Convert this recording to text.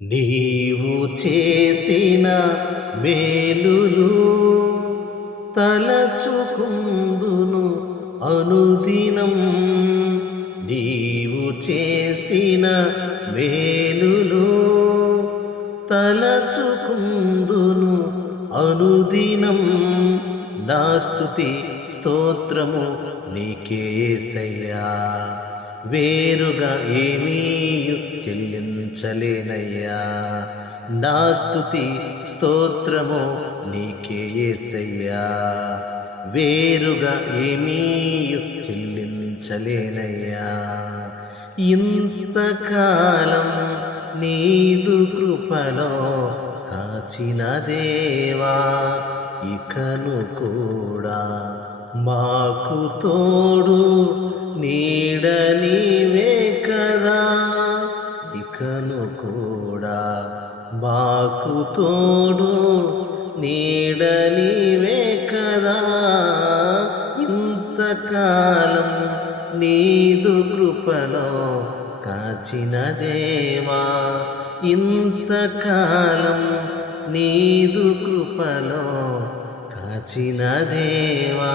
నీవు చేసిన మేలులు తలచుకుందును అనుదినం. నీవు చేసిన మేలులు తలచుకుందును అనుదినం. నా స్తుతి స్తోత్రము నీకే యేసయ్యా, వేరుగా ఏమీయు చెల్లించలేనయ్యా. నా స్తుతి స్తోత్రము నీకే యేసయ్యా, వేరుగా ఏమీయు చెల్లించలేనయ్యా. ఇంతకాలం నీదు కృపలో కాచిన దేవా, ఇకను కూడా మాకు తోడు నీడ నీవే కదా. ఇకను కూడా మాకు తోడు నీడ నీవే కదా. ఇంతకాలం నీదు కృపలో కాచిన దేవా, ఇంతకాలం నీదు కృపలో కాచిన దేవా.